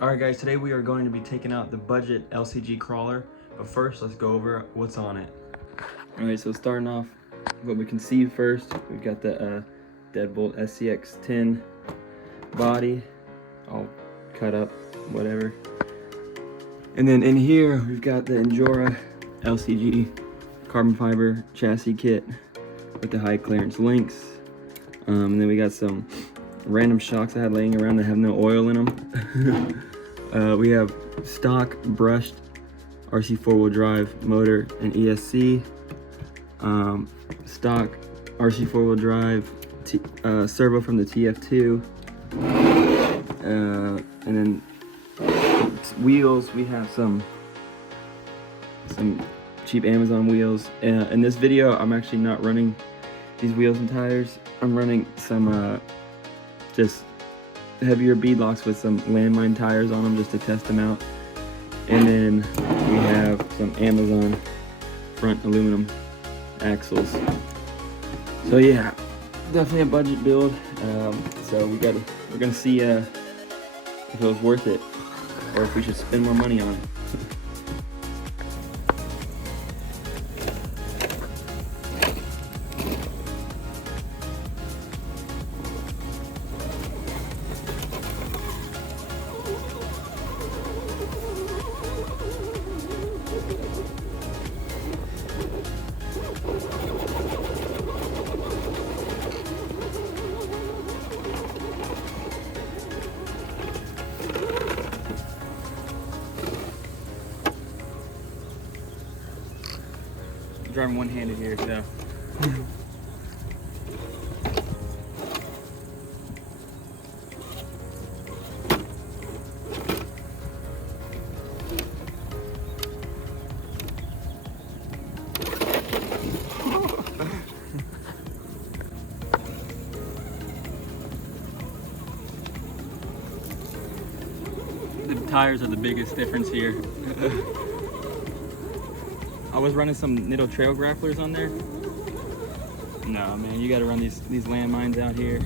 Alright guys, today we are going to be taking out the budget LCG crawler, but first let's go over what's on it. Alright, so starting off, what we can see first, we've got the Deadbolt SCX10 body, all cut up, whatever. And then in here, we've got the INJORA LCG carbon fiber chassis kit with the high clearance links. And then we got some random shocks I had laying around that have no oil in them. We have stock brushed RC four-wheel drive motor and ESC, stock RC four-wheel drive servo from the TF2, and then wheels. We have some cheap Amazon wheels. In this video, I'm actually not running these wheels and tires. I'm running some just heavier beadlocks with some landmine tires on them just to test them out. And then we have some Amazon front aluminum axles. So yeah, definitely a budget build. So we're gonna see if it was worth it or if we should spend more money on it. I'm driving one-handed here, so. The tires are the biggest difference here. I was running some Nitto trail grapplers on there. No, man, you gotta run these landmines out here.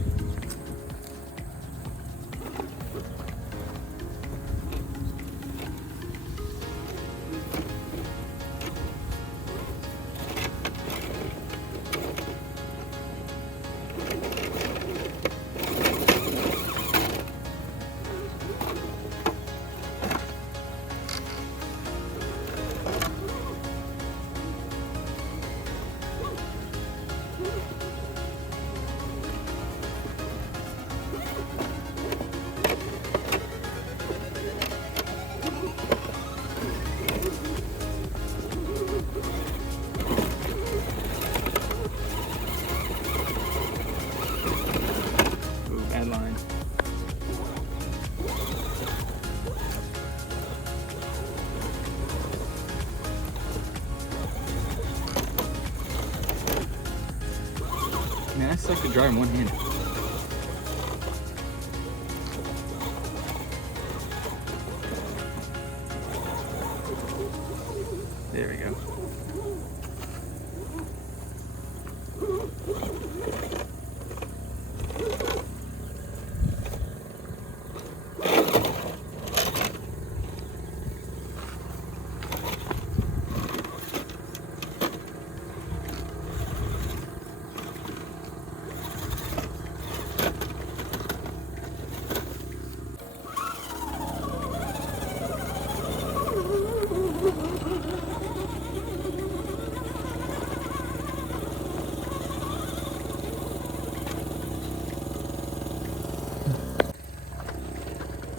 Man, I suck to drive one-handed. There we go.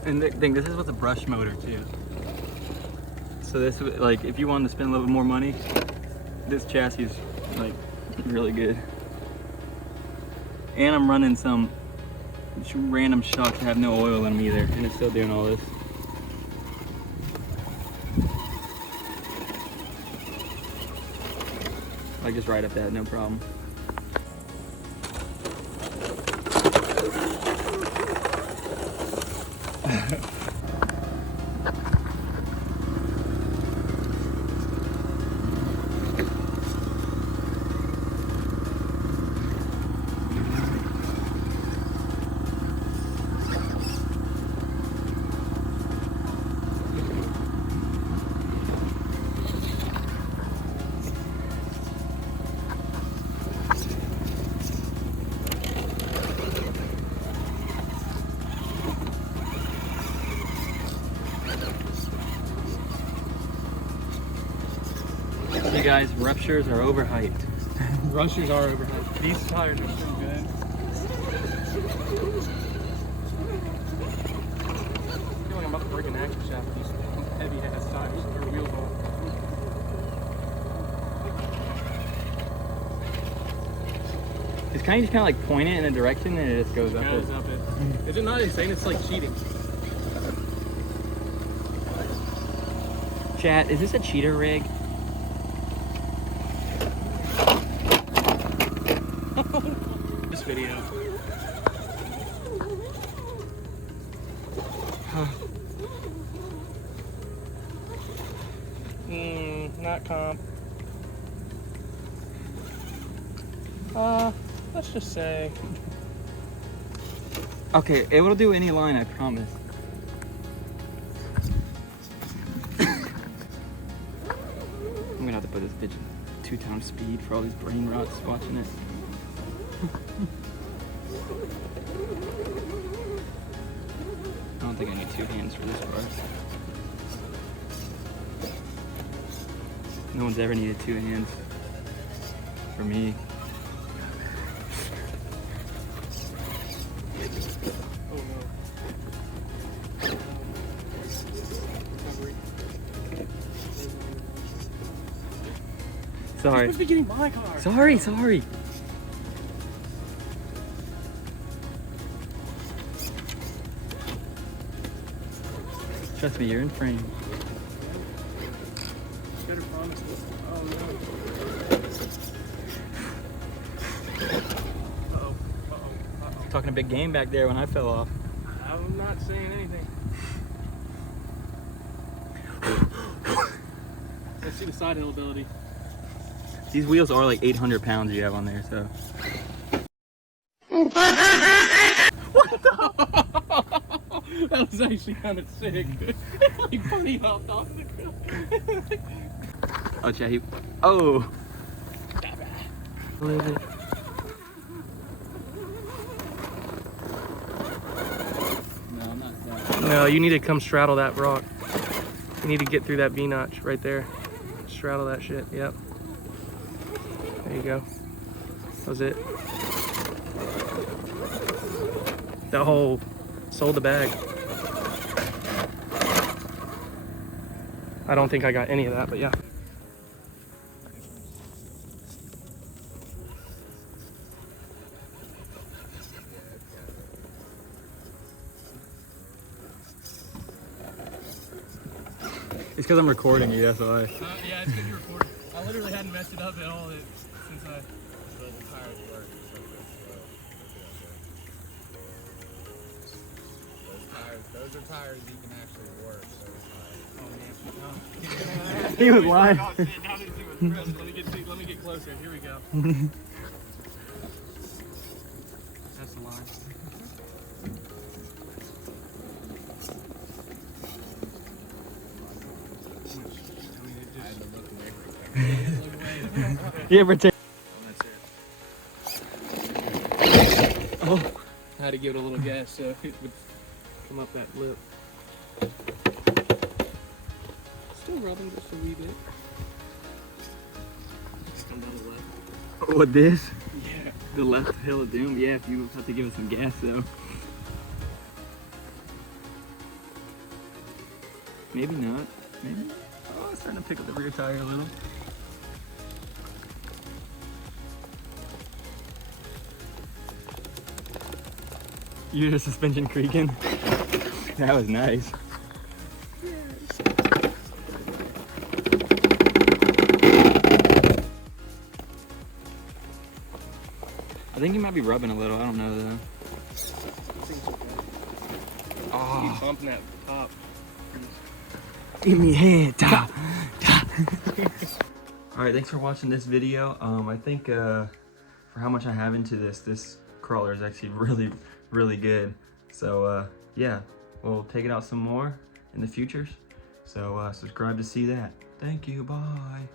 And the thing, this is with a brush motor too. So this, like, if you wanted to spend a little bit more money, this chassis is like really good. And I'm running some random shocks that have no oil in them either, and it's still doing all this. I just ride up that, no problem. guys, ruptures are overhyped. Ruptures are overhyped. These tires are so good. I feel like I'm about to break an axle shaft with these heavy ass tires or wheels on. It's kind of like point it in a direction and it just goes up it. Is it not insane? It's like cheating. Chat, is this a cheater rig? This video. Not comp. Let's just say. Okay, it will do any line, I promise. I'm gonna have to put this bitch in 2 times speed for all these brain rots watching it. I don't think I need 2 hands for this part. No one's ever needed 2 hands for me. Oh no. Sorry. You're supposed to be getting my car. Sorry. Trust me, you're in frame. Better promise me. Oh no. Talking a big game back there when I fell off. I'm not saying anything. Let's see the side hill ability. These wheels are like 800 pounds you have on there, so. What the? That was actually kind of sick. He funny hopped off the cliff. Oh, chat, oh! Live it. No, I'm not that. No, you need to come straddle that rock. You need to get through that V-notch right there. Straddle that shit, yep. There you go. That was it. That whole sold the bag. I don't think I got any of that, but yeah. It's because I'm recording you, that's why. Yeah, it's because you're recording. I literally hadn't messed it up at all since I... The tires work. Those are tires you can actually work. He was lying. Let me get closer. Here we go. That's the line. Yeah, pretend. Oh, I had to give it a little gas so it would come up that lip. Still rubbing just a wee bit. Just come down the left. What, this? Yeah. The left hill of doom? Yeah, if you have to give it some gas though. Maybe not. Maybe. Oh, it's starting to pick up the rear tire a little. You hear the suspension creaking? That was nice. I think you might be rubbing a little. I don't know though. Oh. Keep bumping that top. Give me a head. Ta. Ta. Alright, thanks for watching this video. I think for how much I have into this crawler is actually really good. So yeah, we'll take it out some more in the futures. So subscribe to see that. Thank you. Bye.